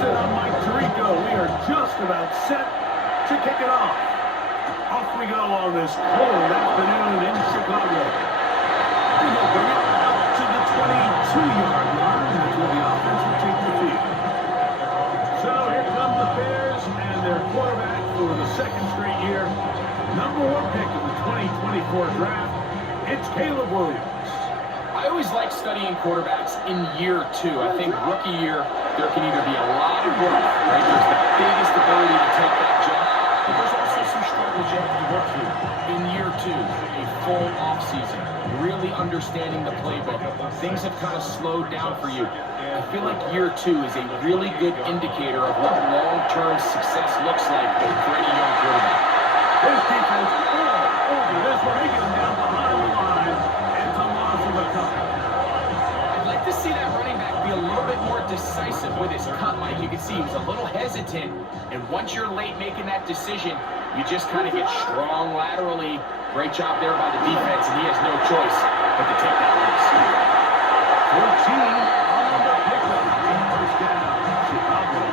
it on Mike Tirico. We are just about set to kick it off. Off we go on this cold afternoon in Chicago. We will bring it out to the 22-yard line. That's where the offense will take the field. So here come the Bears and their quarterback for the second straight year. Number 1 pick of the 2024 draft. It's Caleb Williams. I always like studying quarterbacks in year 2. I think rookie year, there can either be a lot of growth, right? There's the biggest ability to take that jump, but there's also some struggles you have to work through. In year 2, a full offseason, really understanding the playbook. Things have kind of slowed down for you. I feel like year 2 is a really good indicator of what long-term success looks like for any young quarterback. This defense all over this one. They get him down behind the line. It's a loss of a couple. I'd like to see that running back be a little bit more decisive with his cut, Mike. You can see he was a little hesitant, and once you're late making that decision, you just kind of get strong laterally. Great job there by the defense, and he has no choice but to take that loss. 14 on the pickup. First down, Chicago.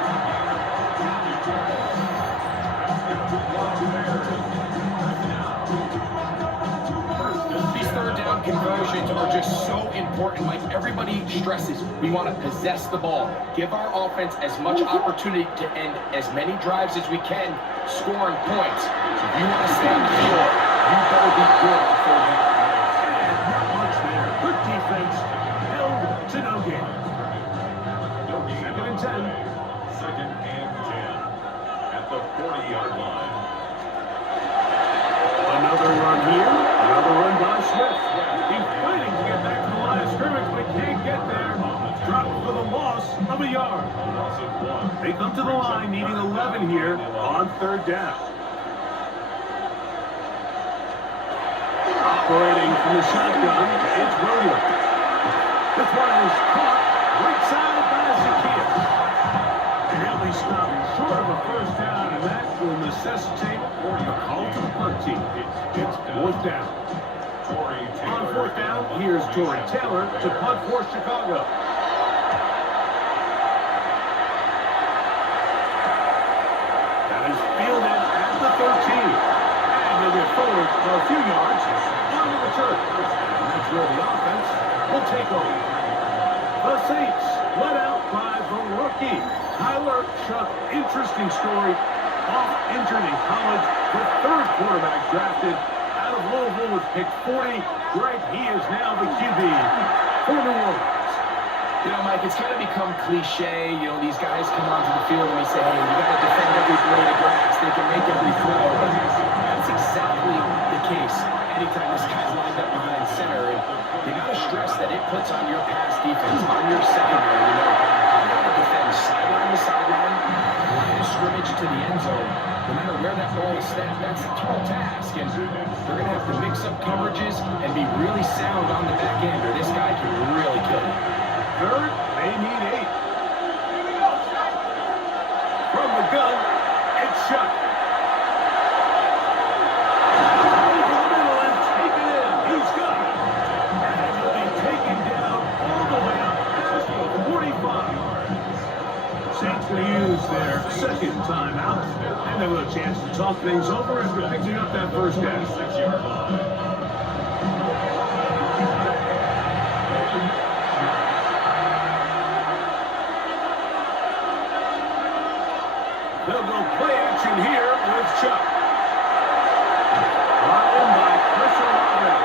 These third down conversions are just so important, Mike. Everybody stresses we want to possess the ball, give our offense as much opportunity to end as many drives as we can, scoring points. So if you want to stay on the field, you better be good on third down. And not much there. Good defense. Held to no gain. 2nd and 10. 2nd and 10 at the 40-yard line. Another run here. Another run by Smith. He's fighting to get back to the line of scrimmage, but can't get there. Dropped for the loss of a yard. They come to the line needing 11 here on 3rd down. Operating from the shotgun, it's Williams. This one is caught right side by Zacchaeus. And he'll be stopped short of a first down, and that will necessitate a call to the punt team. It's 4th down. On 4th down, here's Tory Taylor to punt for Chicago. That is fielded at the 13. And they'll get forward for a few yards on the return. And that's where the offense will take over. The Saints led out by the rookie, Tyler Shuck. Interesting story. Off injured in college. The 3rd quarterback drafted out of Louisville with pick 40. Greg, he is now the QB for New Orleans. You know, Mike, it's kind of become cliche. You know, these guys come onto the field and they say, hey, you got to defend every blade of grass. They can make every throw. But that's exactly the case anytime this guy's lined up behind center. And you got to stress that it puts on your pass defense, on your secondary. You know, you got to defend sideline to sideline, line of scrimmage to the end zone. No matter where that ball is snapped, that's a tall task. And they're going to have to mix up coverages and be really sound on the back end, or this guy can really kill it. 3rd, they need 8. From the gun, it's Shuck. Over the middle and take it in. He's got it. And he'll be taken down all the way up past the 45. Saints going to use their 2nd timeout. And they'll have a chance to talk things over after picking up that first down. 6-yard line. They'll go play action here with Chuck. Brought in by Chris Olave.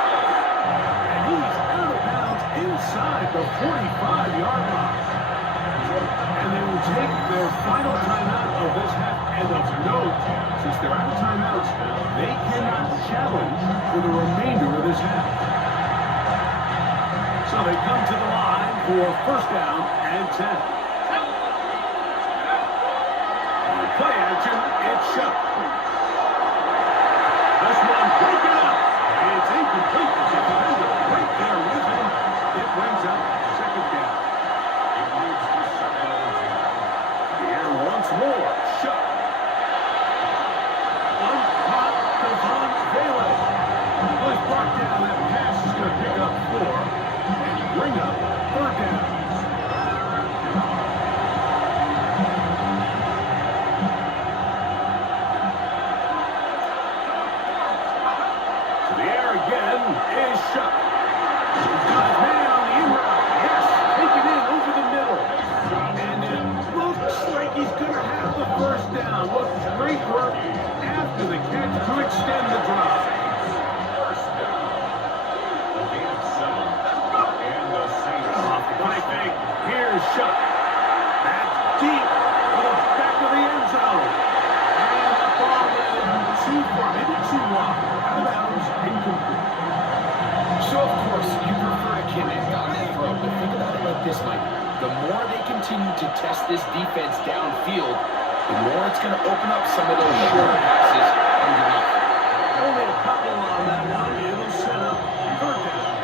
And he's out of bounds inside the 45-yard line. And they will take their final timeout of this half. And of note, since they're out of timeouts, they cannot challenge for the remainder of this half. So they come to the line for 1st down and 10. Play action, it's Shuck. This one broken up. It's incomplete. It's a defender right there with him. It brings up 2nd down. It moves to 2nd and 10. Here once more, Shuck. Uncaught Devon Bailey. Was brought down. That pass is going to pick up 4 and bring up 3rd down. about this, Mike? The more they continue to test this defense downfield, the more it's going to open up some of those short passes underneath. Only a couple on that one. It'll set up third down.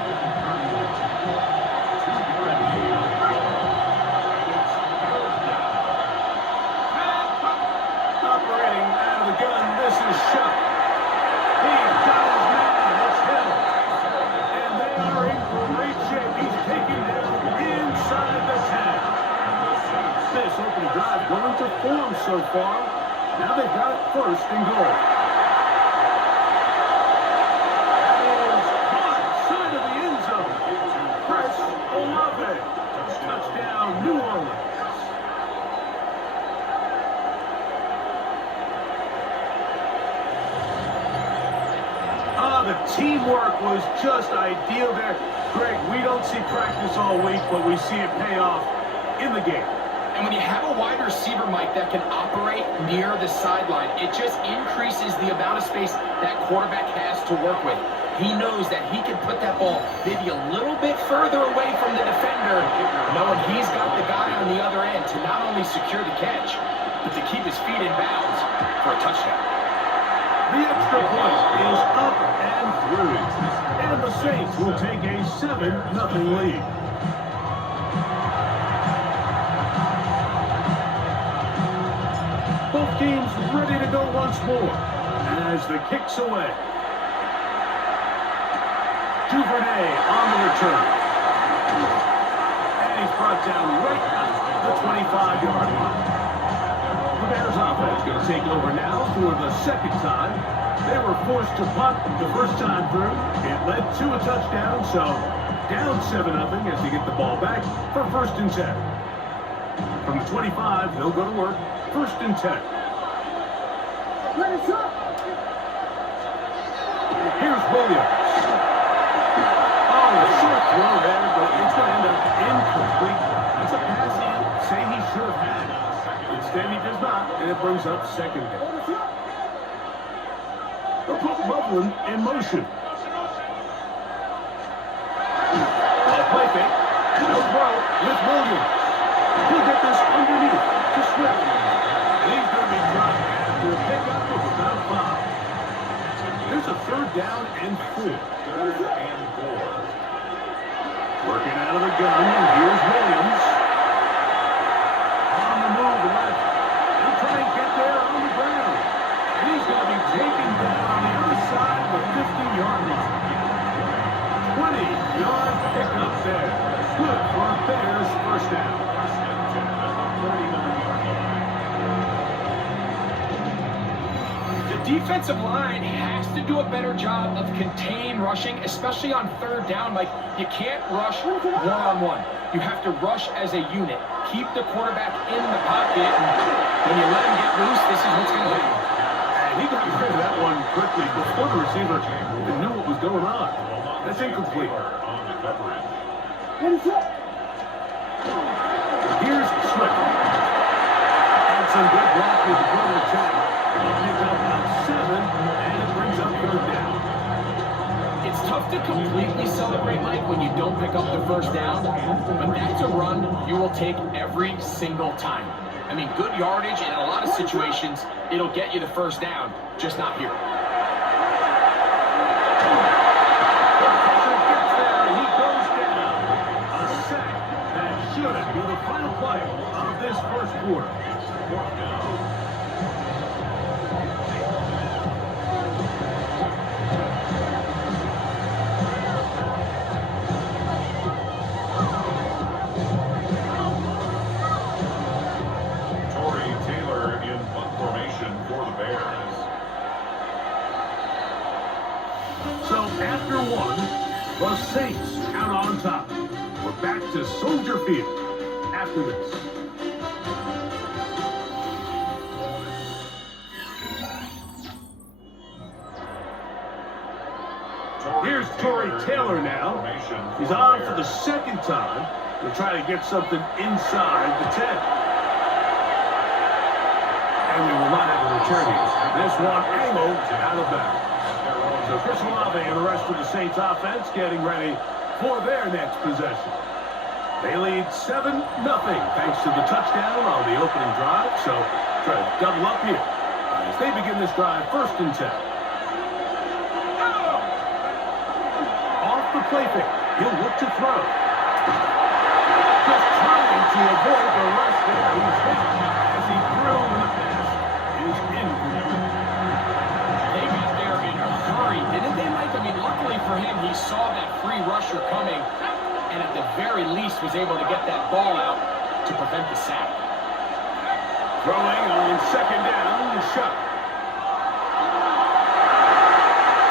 Operating out of the gun, this is Shuck. He's got his man. It's Hill. And they are in great shape. He's taken down inside the 10. This opening drive going to form so far. Now they've got it first and goal. That is caught side of the end zone. Chris Olave. Touchdown, New Orleans. The teamwork was just ideal there. Greg, we don't see practice all week, but we see it pay off in the game. And when you have a wide receiver, Mike, that can operate near the sideline, it just increases the amount of space that quarterback has to work with. He knows that he can put that ball maybe a little bit further away from the defender, knowing he's got the guy on the other end to not only secure the catch, but to keep his feet in bounds for a touchdown. The extra point is up and through. And the Saints will take a 7-0 lead. Both teams ready to go once more as the kick's away. Duvernay on the return. And he's brought down right at the 25-yard line. The Bears offense going to take over now for the second time. They were forced to punt the first time through. It led to a touchdown, so down 7-0 as they get the ball back for 1st and 10. From the 25, they'll go to work. 1st and 10. Here's Williams. Oh, a short throw there, but it's going to end up incomplete. That's a pass he say he should have had. Instead, he does not, and it brings up 2nd down. They'll put Loveland in motion. A play fake. No throw with Williams. He'll get this underneath to Swift. And he's going to be dropped after a pickup of about 5. Here's a 3rd down and 4. 3rd and 4. Working out of the gun, and here's Williams. On the move left. He'll try and get there on the ground. And he's going to be taken down on the other side of the 50-yard line. 20-yard pickup there. Good for a Bears 1st down. The defensive line has to do a better job of contain rushing, especially on 3rd down. Like, you can't rush one-on-one. You have to rush as a unit. Keep the quarterback in the pocket, and when you let him get loose, this is what's going to happen. And he got rid of that one quickly before the receiver even knew what was going on. That's incomplete. Here's Swift. And some good block with the quarter check. He'll pick up about 7, and it brings up 3rd down. It's tough to completely celebrate, Mike, when you don't pick up the 1st down, but that's a run you will take every single time. I mean, good yardage, and in a lot of situations, it'll get you the 1st down, just not here. Gets there, and he goes down. A sack that should be the final play of this 1st quarter. 4th down. So after one, the Saints out on top. We're back to Soldier Field after this. Here's Torrey Taylor now. He's on for the 2nd time. They'll try to get something inside the 10. And we will not have a return here. This one angled out of bounds. So Chris Olave and the rest of the Saints offense getting ready for their next possession. They lead 7-0 thanks to the touchdown on the opening drive. So try to double up here as they begin this drive 1st and 10. Off the play fake. He'll look to throw. Just trying to avoid the rush there. He's hit as he threw and the pass is incomplete. They got there in a hurry, didn't they, Mike? I mean, luckily for him, he saw that free rusher coming and at the very least was able to get that ball out to prevent the sack. Throwing on 2nd down, shot.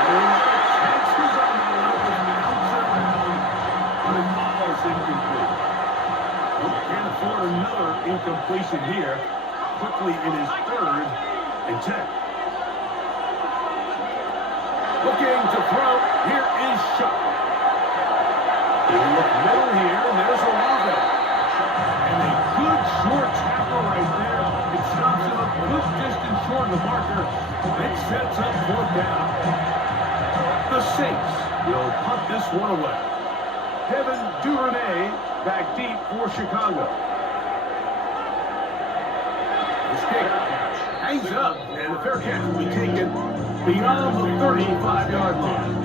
Chances on the line, outside around, but it falls incomplete. Well, can't afford another incompletion here. Quickly in his 3rd and 10. Looking to throw. Here is Shuck. They look middle here, and there's Olave. And a good short tackle right there. It stops him a good distance short of the marker. It sets up 4th down. The Saints will punt this one away. Kevin Duvernay back deep for Chicago. This kick hangs up, and the fair catch will be taken beyond the 35-yard line.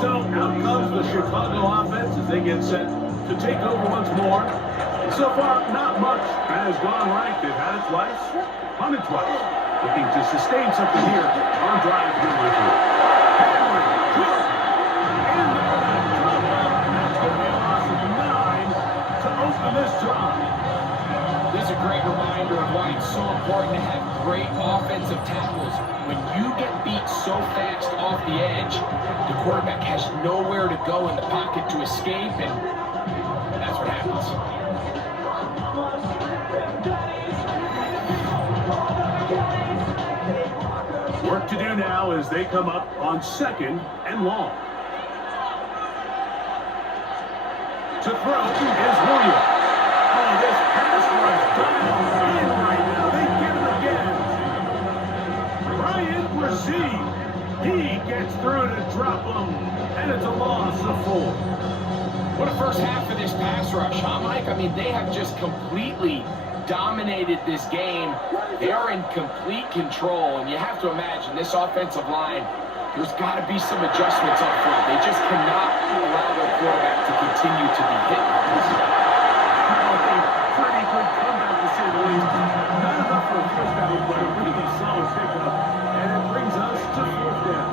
So out comes the Chicago offense as they get set to take over once more. So far, not much has gone right. They've had it twice, punted twice. Looking to sustain something here on drive number 3. Henry, good. And they're going to drop up, and that's going to be a loss of 9 to open this drive. This is a great reminder of why it's so important to have great offensive tackles. When you get beat so fast off the edge, the quarterback has nowhere to go in the pocket to escape, and that's what happens. Work to do now as they come up on 2nd and long. To throw is Williams. Oh, this pass rush dialed in right now. They get it again. Ryan Brzee. He gets through to drop him, and it's a loss of 4. What a first half for this pass rush, huh, Mike? I mean, they have just completely dominated this game. They are in complete control, and you have to imagine this offensive line, there's got to be some adjustments up front. They just cannot allow their quarterback to continue to be hit. Pretty good comeback to say the least. Not enough for a first down, but a really solid pickup. And it brings us to 4th down.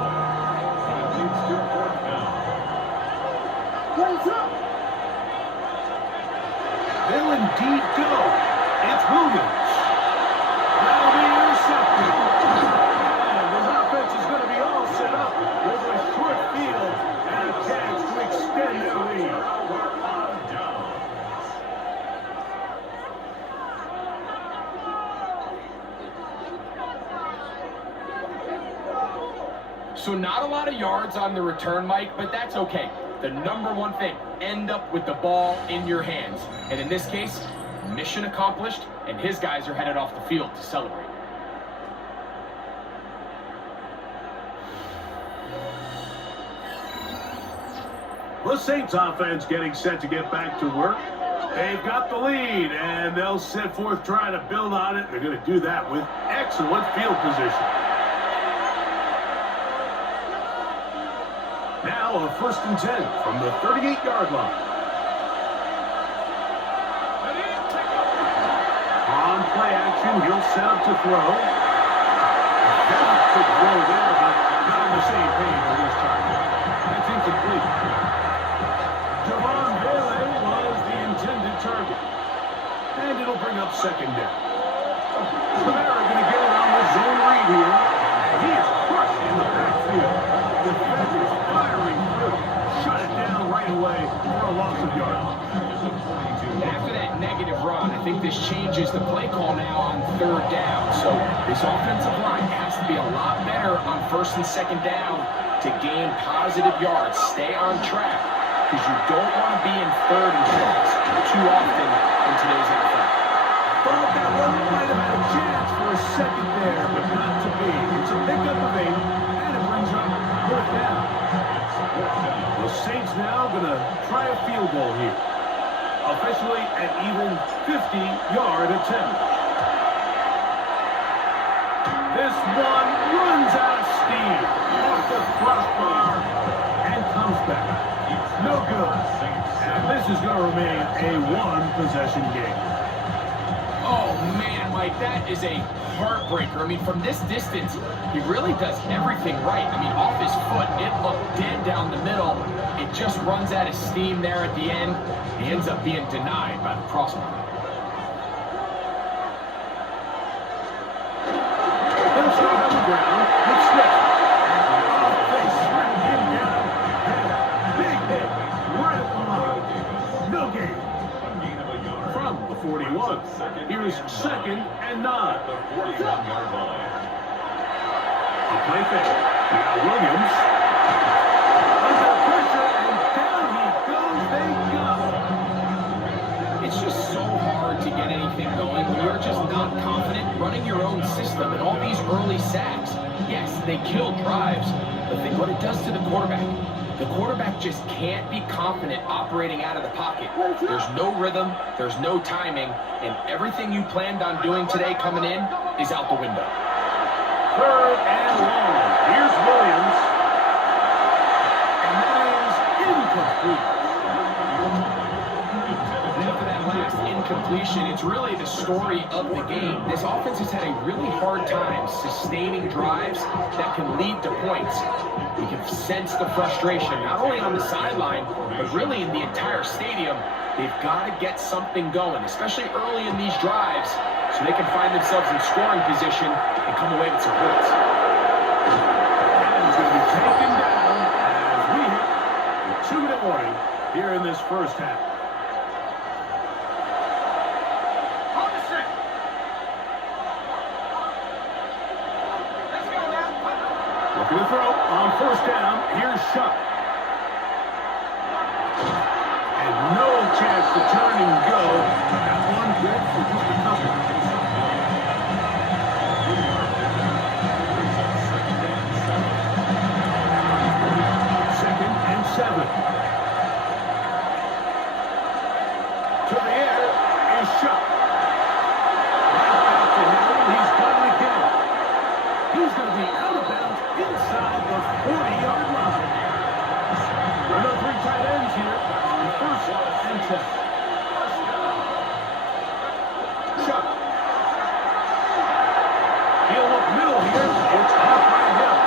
That leads to 4th down. What's up? They'll indeed go. It's Williams. That'll be intercepted. And this offense is going to be all set up with a short field and a chance to extend their lead. So not a lot of yards on the return, Mike, but that's okay. The number one thing, end up with the ball in your hands. And in this case, mission accomplished, and his guys are headed off the field to celebrate. The Saints offense getting set to get back to work. They've got the lead, and they'll set forth trying to build on it. They're going to do that with excellent field position. Now a 1st and 10 from the 38-yard line. On play action, he'll set up to throw. That could throw there, but not on the same page on this target. That's incomplete. Javon Bailey was the intended target. And it'll bring up 2nd down. Rivera going to get it on the zone read here. And he is crushed in the backfield. Defenders firing through. Shut it down right away for a loss of yards. After that negative run, I think this changes the play call now on 3rd down. So this offensive line has to be a lot better on 1st and 2nd down to gain positive yards. Stay on track, because you don't want to be in 3rd and shorts too often in today's NFL. Thought that one might have had a chance for a second there, but not to be. It's a pickup of 8, and it brings up 4th down. The Saints now going to try a field goal here. Officially an even 50-yard attempt. This one runs out of steam off the crossbar and comes back. No good. And this is going to remain a one-possession game. Oh, man, Mike, that is a heartbreaker. I mean, from this distance, he really does everything right. I mean, off his foot, it looked dead down the middle. It just runs out of steam there at the end. He ends up being denied by the crossbar. They'll start on the ground with Smith. Oh, they smack him down. Big hit right at the line. No gain. From the 41. Here's 2nd and 9. The 41-yard line. A play fake. Now Williams. Under pressure, and down he goes. They go. It's just so hard to get anything going when you're just not confident running your own system. And all these early sacks, yes, they kill drives, but think what it does to the quarterback. The quarterback just can't be confident operating out of the pocket. There's no rhythm, there's no timing, and everything you planned on doing today coming in is out the window. 3rd and long. Here's Williams. And that is incomplete. And after that last incompletion, it's really the story of the game. This offense has had a really hard time sustaining drives that can lead to points. You can sense the frustration, not only on the sideline, but really in the entire stadium. They've got to get something going, especially early in these drives, so they can find themselves in scoring position and come away with some points. And he's going to be taken down as we hit the 2-minute warning here in this first half. Looking to throw on 1st down. Here's Shuck. And no chance to turn and go. That one good for just a couple. Second and 7. To the air is Shuck. Right back to him. He's got it again. He's going to be out of bounds inside the 40-yard line. There are 3 tight ends here. The 1st and 10. Chuck. He'll look middle here. It's off right hill.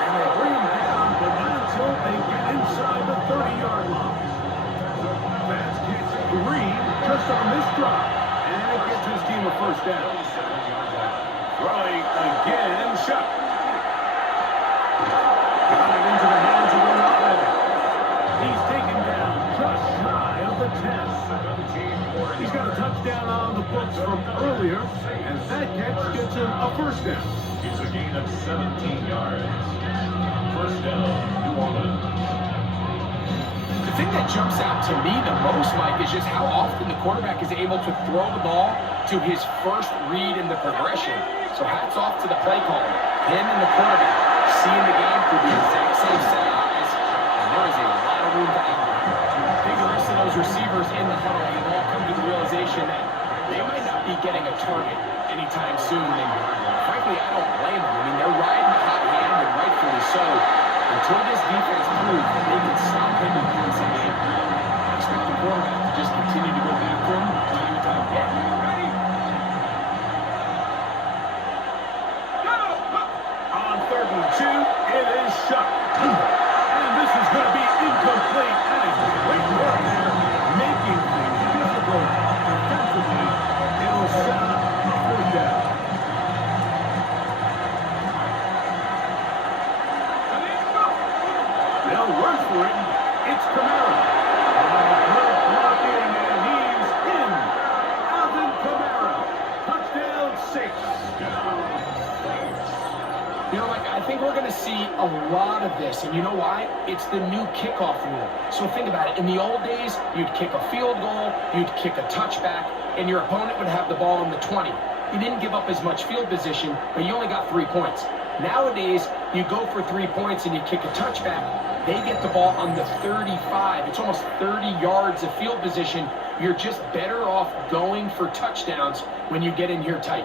And they bring him down, but not until they get inside the 30-yard line. That's gets Green just on this drop. And it gets his team a 1st down. Throwing again, Shuck. Got it into the hands of the runner. He's taken down just shy of the 10. He's got a touchdown on the books from earlier, and that catch gets him a 1st down. It's a gain of 17 yards. 1st down, New Orleans. The thing that jumps out to me the most, Mike, is just how often the quarterback is able to throw the ball to his first read in the progression. So hats off to the play caller. Him and the quarterback seeing the game through the exact same set of eyes, and there is a lot of room to operate. I think the rest of those receivers in the huddle have all come to the realization that they might not be getting a target anytime soon, and frankly, I don't blame them. I mean, they're riding the hot hand, and rightfully so, until this defense proves that they can stop him in the passing game. I expect the quarterback to just continue to go back to him time and time again. On 3rd and 2, it is Shuck. And this is going to be incomplete. That is great work there, making things difficult defensively. It'll set up a 4th down. They'll run for it. It's Kamara. Good blocking, and he's in. Alvin Kamara. Touchdown 6. You know, like, I think we're going to see a lot of this, and you know why? It's the new kickoff rule. So think about it. In the old days, you'd kick a field goal, you'd kick a touchback, and your opponent would have the ball on the 20. You didn't give up as much field position, but you only got 3 points. Nowadays, you go for 3 points and you kick a touchback. They get the ball on the 35. It's almost 30 yards of field position. You're just better off going for touchdowns when you get in here tight.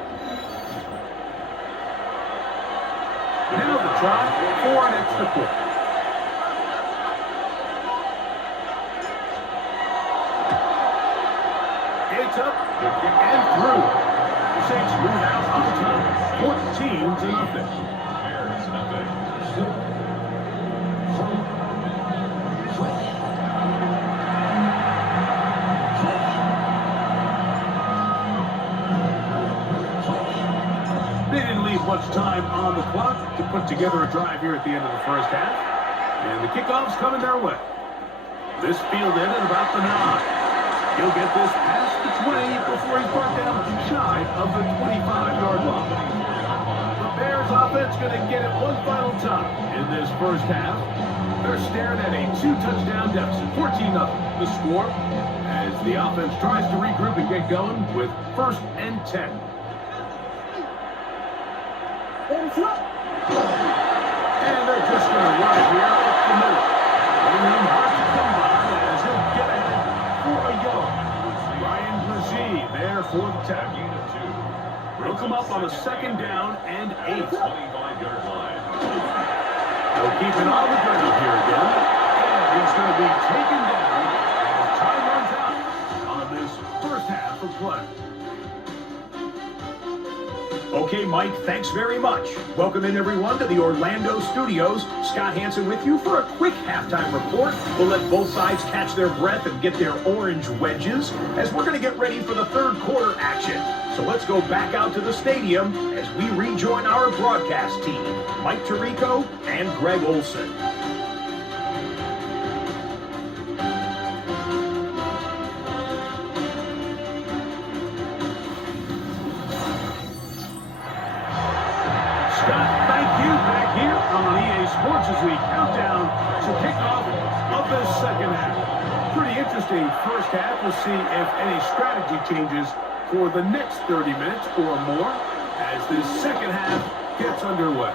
Now the try for an extra point. It's up and through. The Saints move out on top, 14-0. Bears nothing. They didn't leave much time on the clock to put together a drive here at the end of the first half. And the kickoff's coming their way. This field ended about the 9. He'll get this past the 20 before he's brought down shy of the 25-yard line. The Bears offense going to get it one final time in this first half. They're staring at a 2-touchdown deficit, 14-0 the score, as the offense tries to regroup and get going with 1st and 10. And they're just going to run it here up the middle. Waiting hard to come by as he'll get ahead for a yard. Ryan Brzee there for the tackle. He'll come up on a 2nd down and 8. 25-yard line. They'll keep it on the ground here again. And he's going to be taken down as time runs out on this first half of play. Okay, Mike, thanks very much. Welcome in, everyone, to the Orlando studios. Scott Hansen with you for a quick halftime report. We'll let both sides catch their breath and get their orange wedges as we're going to get ready for the 3rd quarter action. So let's go back out to the stadium as we rejoin our broadcast team, Mike Tirico and Greg Olson. Sports as we count down to kickoff of the 2nd half. Pretty interesting first half. We'll see if any strategy changes for the next 30 minutes or more as this 2nd half gets underway.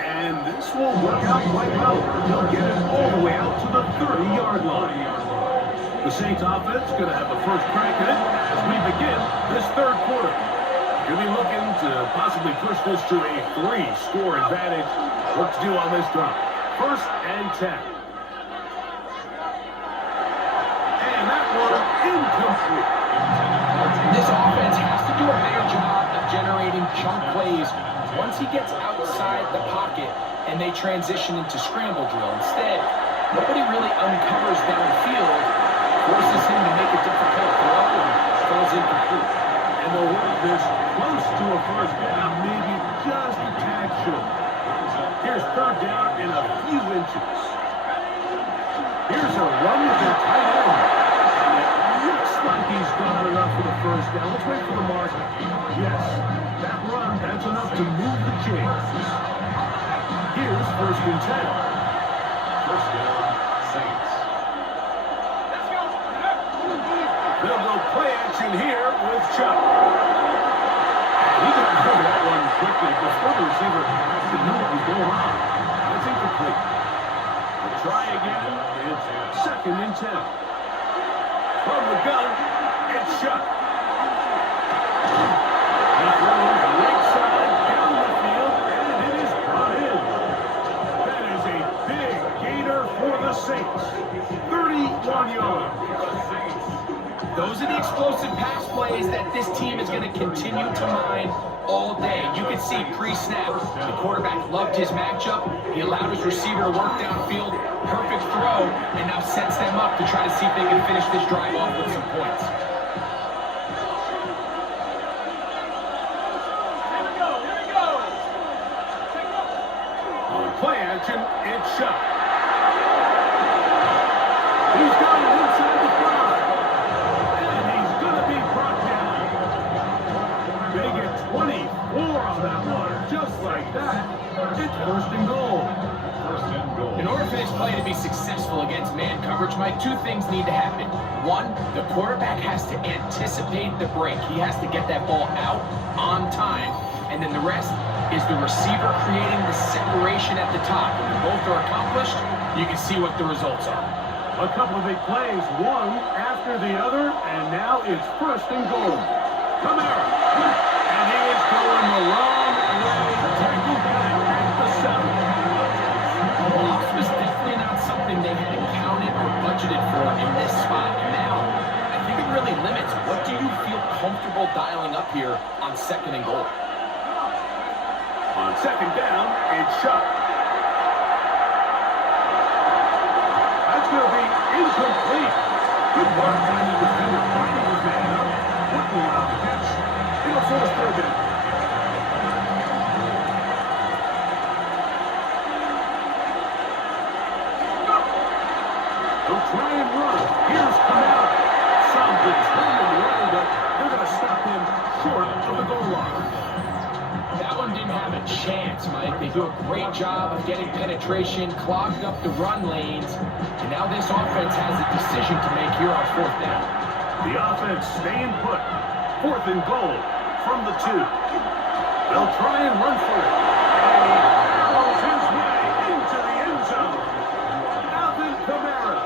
And this will work out quite well. They'll get it all the way out to the 30-yard line. The Saints offense going to have a first crack at it as we begin this 3rd quarter. Going to be looking to possibly push this to a 3-score advantage. What to do on this drive? 1st and 10. And that one incomplete. This offense has to do a better job of generating chunk plays once he gets outside the pocket and they transition into scramble drill. Instead, nobody really uncovers downfield, forces him to make a difficult throw, and falls incomplete. And they'll work this close to a first down, maybe just a tad short. Here's 3rd down in a few inches. Here's a run with the tight end. And it looks like he's got enough for the first down. Let's wait for the mark. Yes, that run, that's enough to move the chains. Here's 1st and 10. First down, Saints. They'll go play action here with Chuck. And he got through that one quickly before the receiver didn't know what was going on. That's incomplete. A try again. It's 2nd and 10. From the gun, it's Chuck. He throws right side down the field, and it is brought in. That is a big gainer for the Saints. 31 yards. Those are the explosive pass plays that this team is going to continue to mine all day. You can see pre-snap, the quarterback loved his matchup. He allowed his receiver to work downfield. Perfect throw, and now sets them up to try to see if they can finish this drive off with some points. On play action, it's Chuck. He's got it inside the 5. And he's going to be brought down. They get 24 on that one. Just like that, it's 1st and goal. In order for this play to be successful against man coverage, Mike, 2 things need to happen. 1, the quarterback has to anticipate the break. He has to get that ball out on time. And then the rest, is the receiver creating the separation at the top. When both are accomplished, you can see what the results are. A couple of big plays, one after the other, and now it's first and goal. Kamara, and he is going the wrong way, tackled back at the 7. A loss was definitely not something they had accounted or budgeted for in this spot, and now I think it really limits what do you feel comfortable dialing up here on second and goal. On second down, it's shot. That's going to be incomplete. Good work by the defender finding his man up. Looking on the catch. It'll force third down. They'll try and run. Here's Kamara. Something's hurting around, but they're going to stop him short of the goal line. That one didn't have a chance, Mike. They do a great job of getting penetration, clogged up the run lanes, and now this offense has a decision to make here on fourth down. The offense staying put. Fourth and goal from the 2. They'll try and run for it. And he barrels his way into the end zone. Alvin Kamara.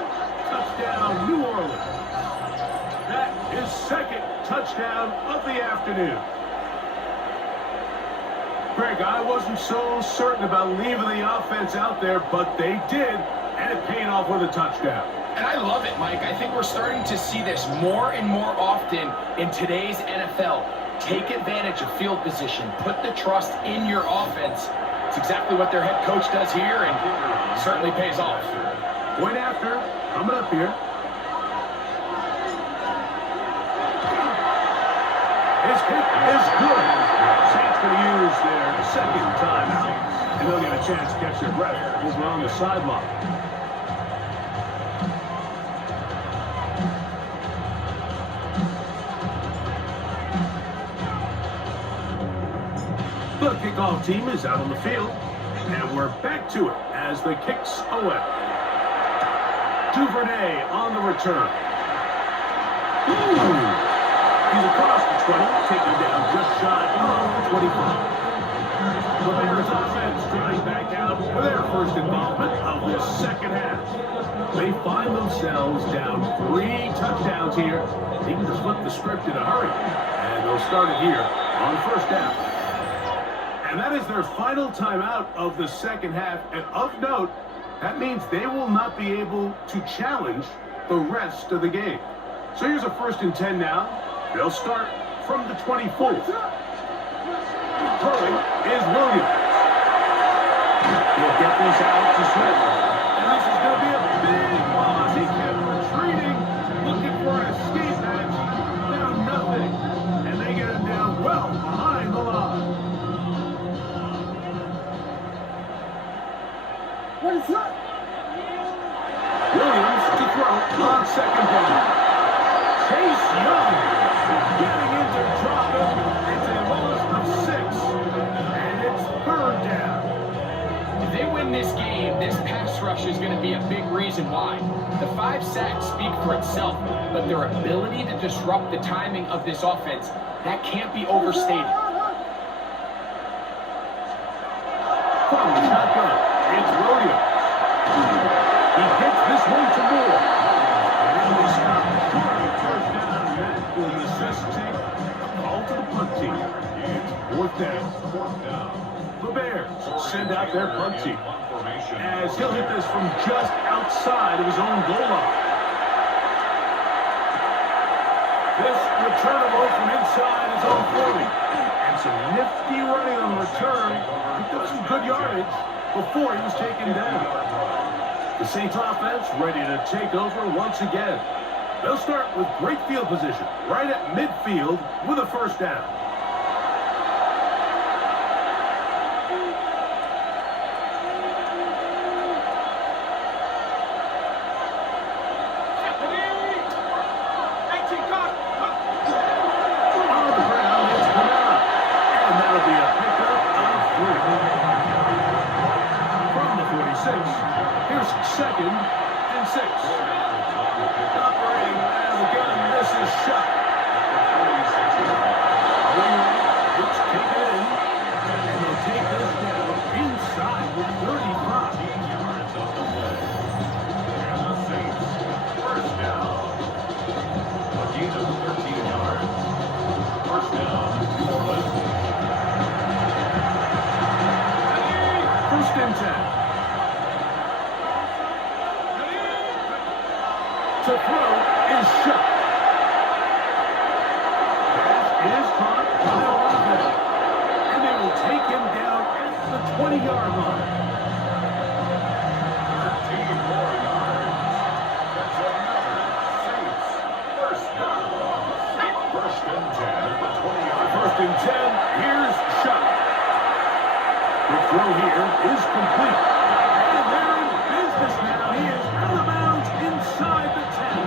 Touchdown, New Orleans. That is second touchdown of the afternoon. Greg, I wasn't so certain about leaving the offense out there, but they did, and it paid off with a touchdown. And I love it, Mike. I think we're starting to see this more and more often in today's NFL. Take advantage of field position. Put the trust in your offense. It's exactly what their head coach does here, and certainly pays off. Point after, coming up here. His kick is good. Saints going to use their second timeout, and they'll get a chance to catch their breath over on the sideline. The kickoff team is out on the field, and we're back to it as the kicks away. Duvernay on the return. Ooh. He's across the 20, taken down just shy of the 25. The Bears offense coming back out for their first involvement of this second half. They find themselves down 3 touchdowns here. They can just flip the script in a hurry. And they'll start it here on first down. And that is their final timeout of the second half. And of note, that means they will not be able to challenge the rest of the game. So here's a 1st and 10 now. They'll start from the 24th. Throwing is Williams. He'll get this out to Smith. And this is going to be a big loss. He kept retreating, looking for an escape hatch. Down nothing. And they get him down well behind the line. What is that? Williams to throw on second down. Chase Young getting into trouble. It's a loss of 6, and it's third down. If they win this game, this pass rush is going to be a big reason why. The 5 sacks speak for itself, but their ability to disrupt the timing of this offense, that can't be overstated. From the shotgun, it's Williams. He gets this one to Moore. And they stop short of first down. That will necessitate a call to the punt team. It's fourth down. The Bears send out their punt team, as he'll hit this from just outside of his own goal line. This returnable from inside his own 40. And some nifty running on the return. Picked up some good yardage before he was taken down. The Saints offense ready to take over once again. They'll start with great field position right at midfield with a first down. On the ground, it's Kamara. And that'll be a pickup of 3. From the 46, here's 2nd and 6. Operating as a gun, this is shot. The throw is shot. Pass is caught by Olave. And they will take him down at the 20-yard line. 13 more yards. That's another Saints first down. First and 10 at the 20-yard line. First and 10, here's shot. The throw here is complete. And they're in business now. He is out of bounds inside the 10.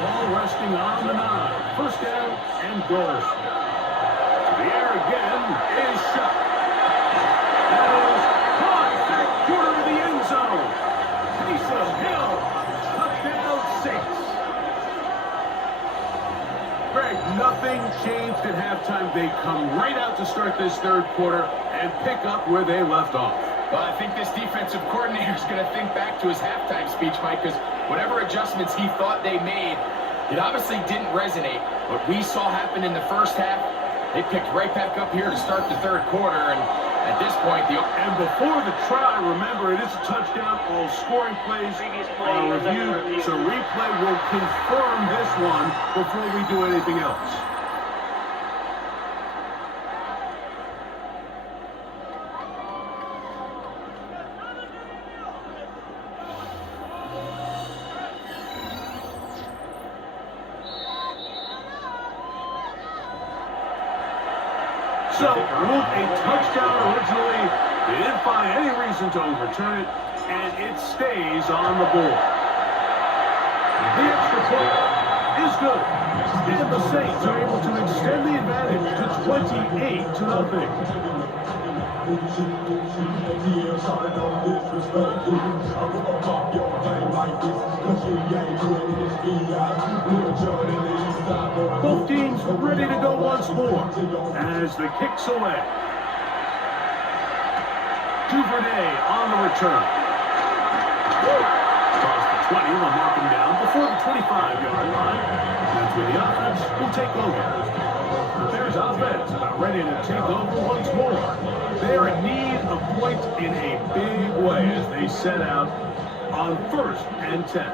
Ball resting on the 9. First down and goal. The air again is shot. That is caught back quarter of the end zone. Taysom Hill, touchdown Saints. Greg, nothing changed at halftime. They come right out to start this third quarter and pick up where they left off. Well, I think this defensive coordinator is going to think back to his halftime speech, Mike, because whatever adjustments he thought they made, it obviously didn't resonate. What we saw happen in the first half, they picked right back up here to start the third quarter, and at this point, And before the try, remember, it is a touchdown. All scoring plays are reviewed, so replay will confirm this one before we do anything else. So, ruled a touchdown originally. They didn't find any reason to overturn it, and it stays on the board. The extra point is good. And the Saints are able to extend the advantage to 28-0. Both teams ready to go once more as the kick's away. Duvernay on the return. Across the 20, they'll mark him down before the 25-yard line. That's where the offense will take over. There's offense about ready to take over once more. They're in need of points in a big way as they set out on 1st and 10.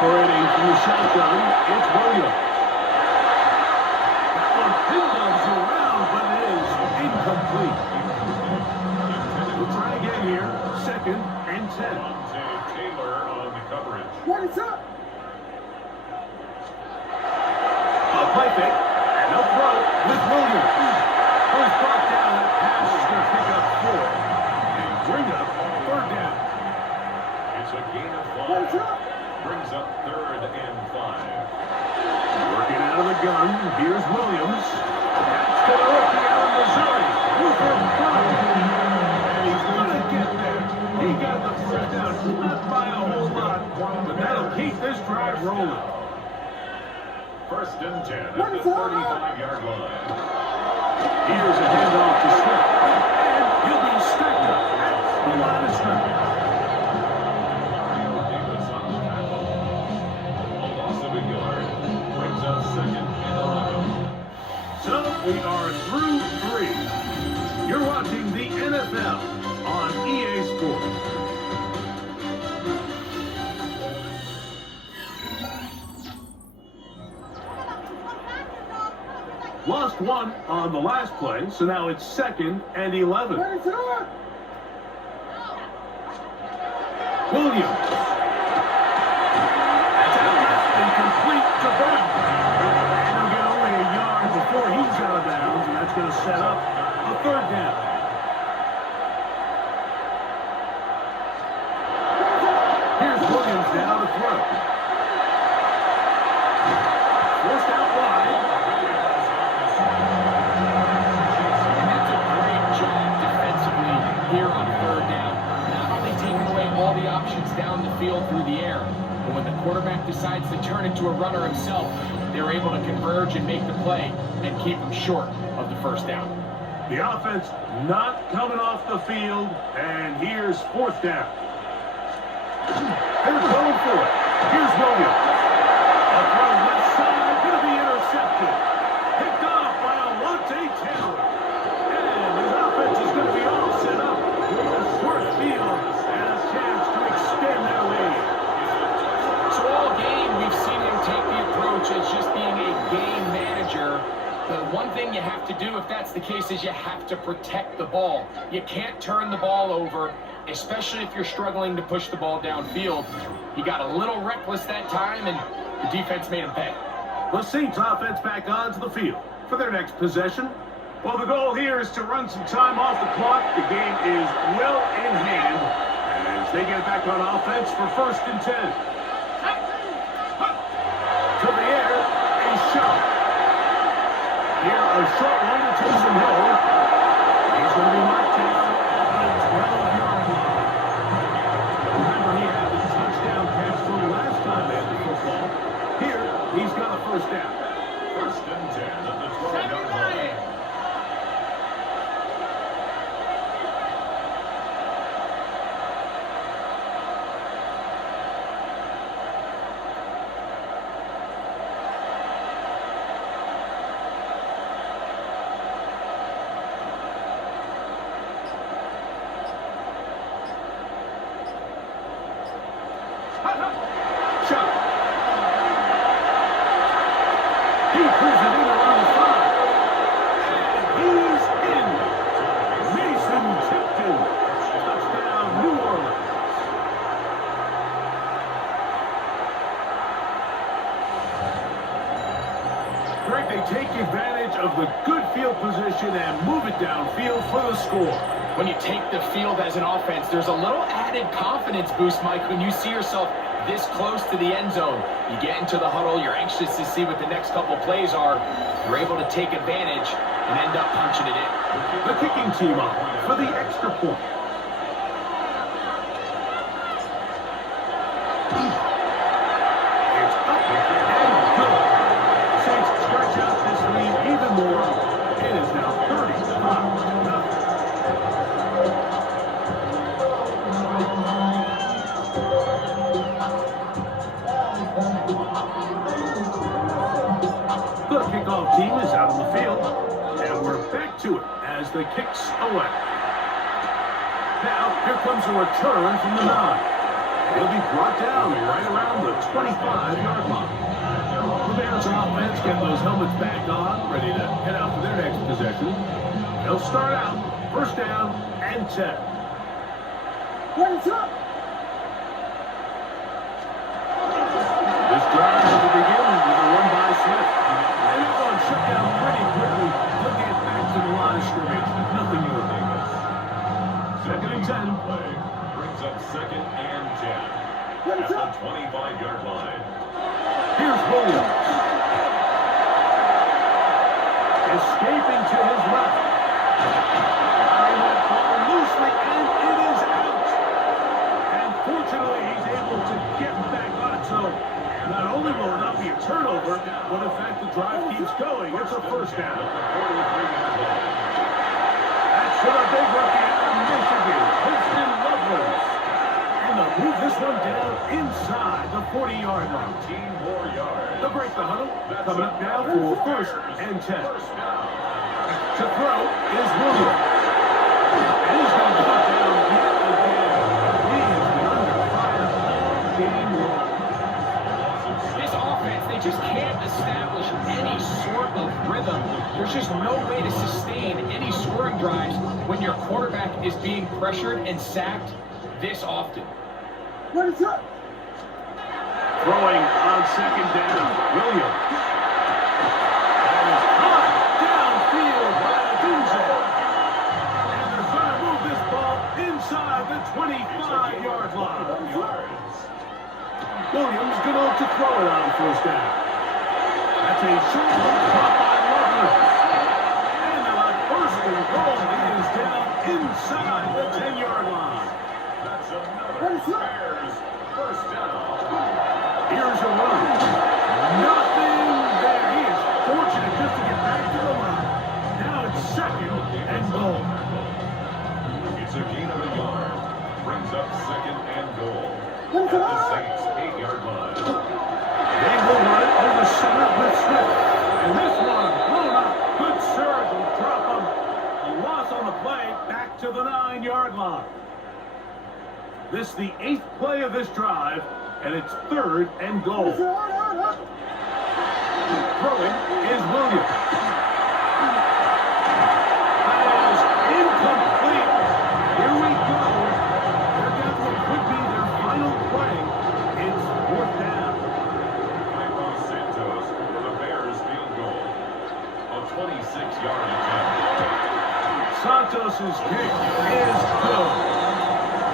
Operating from the shotgun, it's Williams. That one pinballs around, but it is incomplete. We'll try again here. 2nd and 10. Taylor on the coverage. What is up? A play fake, and they'll throw with Williams. Who's brought down. That pass is going to pick up 4 and bring up 3rd down. It's a gain of 5. What is up? Brings up 3rd and 5. Working out of the gun, here's Williams. That's to the rookie out of Missouri. Luther Burke. And he's going to get there. He got the first down, not by a whole lot, but that'll keep this drive rolling. 1st and 10 at the 35-yard line. Here's a handoff to Smith. And he'll be stacked up at the line of scrimmage. Davis on the tackle. A loss of a yard. Brings up 2nd and 11. So we are through 3. You're watching the NFL on EA Sports. Lost 1 on the last play, so now it's 2nd and 11. Williams. That's out and complete to Burke. And he'll get only a yard before he's out of bounds, and that's going to set up a 3rd down. Here's Williams now to throw. Forced out wide. and that's a great job defensively here on 3rd down. Not only taking away all the options down the field through the air, but when the quarterback decides to turn into a runner himself, they're able to converge and make the play and keep him short of the 1st down. The offense not coming off the field, and here's 4th down. They're going for it. Here's Williams. A throw left side, going to be intercepted. Picked off by Alontae Taylor. cases, you have to protect the ball. You can't turn the ball over, especially if you're struggling to push the ball downfield. He got a little reckless that time, and the defense made him pay. The Saints offense back onto the field for their next possession. Well, the goal here is to run some time off the clock. The game is well in hand as they get back on offense for 1st and 10. To the air, a shot. Here, a short one to Taysom Hill. He's going to be marked down at the 12-yard line. Remember, he had the touchdown catch from last time they had the football. Here, he's got a 1st down. 1st and 10 at the 12-yard line. They take advantage of the good field position and move it downfield for the score. When you take the field as an offense, there's a little added confidence boost, Mike, when you see yourself this close to the end zone. You get into the huddle, you're anxious to see what the next couple plays are. You're able to take advantage and end up punching it in. The kicking team up for the extra point. It's up and good. Saints stretch out this lead even more. It is now 35-0. The kickoff team is out on the field, and we're back to it as the kicks away. Now, here comes a return from the 9. He'll be brought down right around the 25-yard line. The Bears offense getting those helmets back on, ready to head out for their next possession. They'll start out 1st down and 10. What is up? This drive will begin with a run by Smith. And they're going to shut down pretty quickly. They'll get back to the line of scrimmage. Nothing new. 2nd and 10. Play brings up 2nd and 10 at the 25-yard line. Here's Williams. Escaping to his left. Firing that ball loosely, and it is out. And fortunately, he's able to get back on it. So not only will it not be a turnover, but in fact the drive keeps going. It's a 1st down. That's for the big rookie out of Michigan, Houston Lovelace. And they'll move this one down inside the 40-yard line. 15 more yards. They'll break the huddle. Coming up now for 1st and 10. To throw is Williams. And he's going to put down yet again. He has been under fire all game long. This offense, they just can't establish any sort of rhythm. There's just no way to sustain any scoring drives when your quarterback is being pressured and sacked this often. What is up? Throwing on 2nd down, Williams. That is caught downfield by Adunze. And they're going to move this ball inside the 25-yard line. Williams going to look to throw it on 1st down. That's a short one caught by Lovelace. And on 1st and goal, he is down inside the 10-yard line. That's another Bears 1st down. Here's a run. Nothing there. He is fortunate just to get back to the line. Now it's 2nd and goal. It's a gain of a yard. Brings up 2nd and goal at the Saints 8-yard line. They will run it over center with Smith. And this one blown up. Good surge will drop him. A loss on the play back to the 9-yard line. This is the 8th play of this drive, and it's 3rd and goal. Throwing is Williams. Santos's kick is good.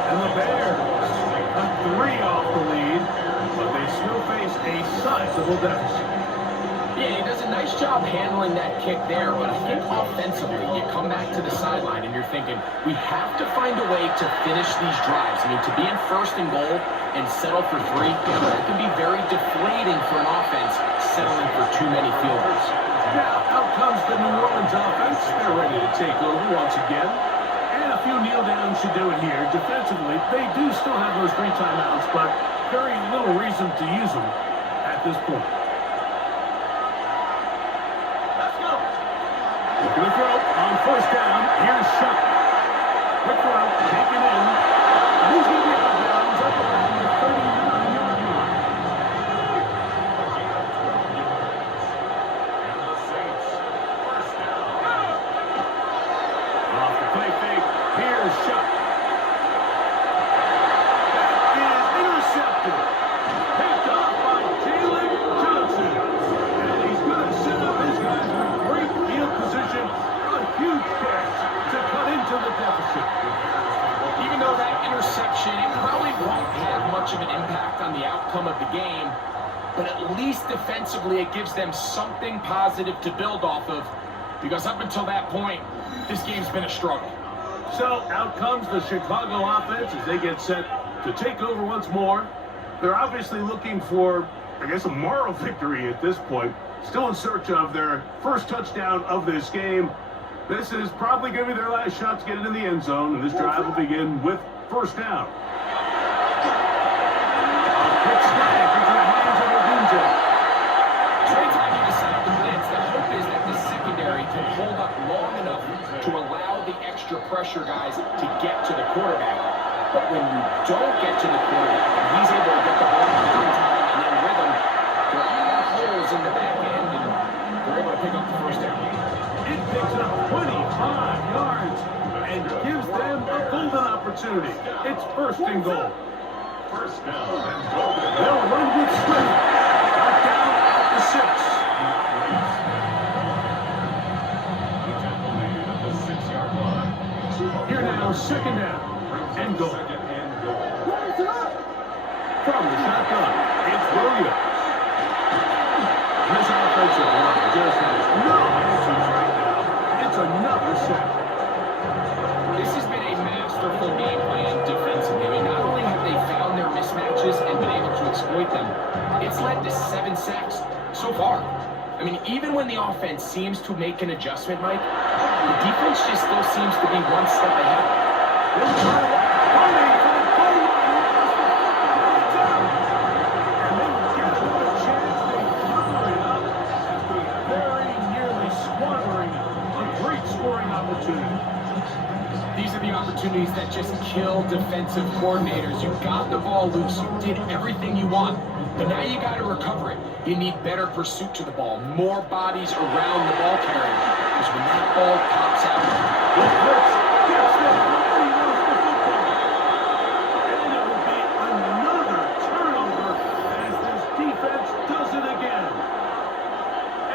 And the Bears cut 3 off the lead, but they still face a sizable deficit. Yeah, he does a nice job handling that kick there, but I think offensively, you come back to the sideline and you're thinking, we have to find a way to finish these drives. I mean, to be in first and goal and settle for 3, it can be very deflating for an offense settling for too many field goals. Now, out comes the New Orleans offense. They're ready to take over once again. And a few kneel downs should do it here. Defensively, they do still have those 3 timeouts, but very little reason to use them at this point. Looking to throw on first down. Here's Shuck. Quick throw, taken in. And he's going to be out of bounds up around the 39-yard line. And the Saints, first down. Off the play fake. Here's Shuck. That is intercepted. Picked off by Jalen Johnson. And he's going to set up his guys with great field position. A huge catch to cut into the deficit. Even though that interception, it probably won't have much of an impact on the outcome of the game, but at least defensively it gives them something positive to build off of, because up until that point, this game's been a struggle. So out comes the Chicago offense as they get set to take over once more. They're obviously looking for, I guess, a moral victory at this point. Still in search of their first touchdown of this game. This is probably going to be their last shot to get it in the end zone, and this drive will begin with first down. A quick snag into the hands of Odunze. So anytime you decide to blitz, the hope is that the secondary can hold up long enough to allow the extra pressure guys to get to the quarterback. But when you don't get to the quarterback and he's able to get the ball in time and in rhythm, there are holes in the back end, and they're able to pick up the first down. It picks up 25 yards and gives them a golden opportunity. It's first and goal. First down and goal. They'll run with strength. Got down at the 6. The 6-yard line. Here now, second down and goal. Second and goal. From the shotgun, it's Williams. This offensive line just has no answers right now. It's another sack. This has been a masterful game plan defensively. I mean, not only have they found their mismatches and been able to exploit them, it's led to 7 sacks so far. I mean, even when the offense seems to make an adjustment, Mike, the defense just still seems to be one step ahead. These are the opportunities that just kill defensive coordinators. You got the ball loose. You did everything you want. But now you got to recover it. You need better pursuit to the ball. More bodies around the ball carrier. Because when that ball pops out, the blitz gets them where he wants the football. And it will be another turnover as this defense does it again.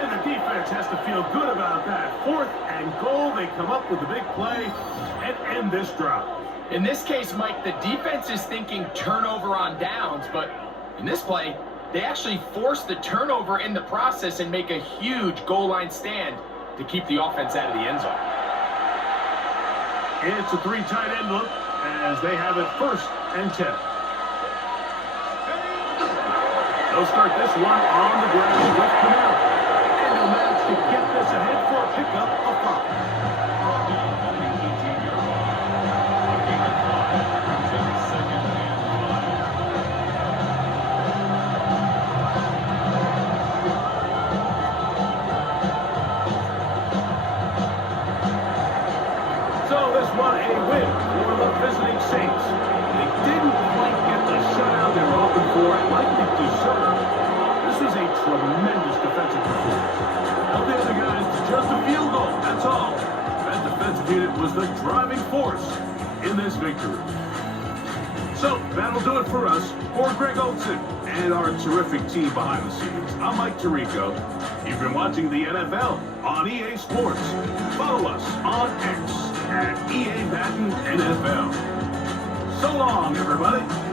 And the defense has to feel good about that. 4th and goal. They come up with a big play and end this drive. In this case, Mike, the defense is thinking turnover on downs, but in this play, they actually force the turnover in the process and make a huge goal line stand to keep the offense out of the end zone. It's a 3 tight end look as they have it 1st and 10. They'll start this one on the ground with Camaro. And they'll manage to get this ahead for a pickup of 5. Won a win for the visiting Saints. They didn't quite get the shutout they were hoping for and like they deserved. This was a tremendous defensive performance. Held the other guys to just a field goal, that's all. That defensive unit was the driving force in this victory. So, that'll do it for us. For Greg Olson and our terrific team behind the scenes, I'm Mike Tirico. You've been watching the NFL on EA Sports. Follow us on X at EA Madden NFL. So long, everybody.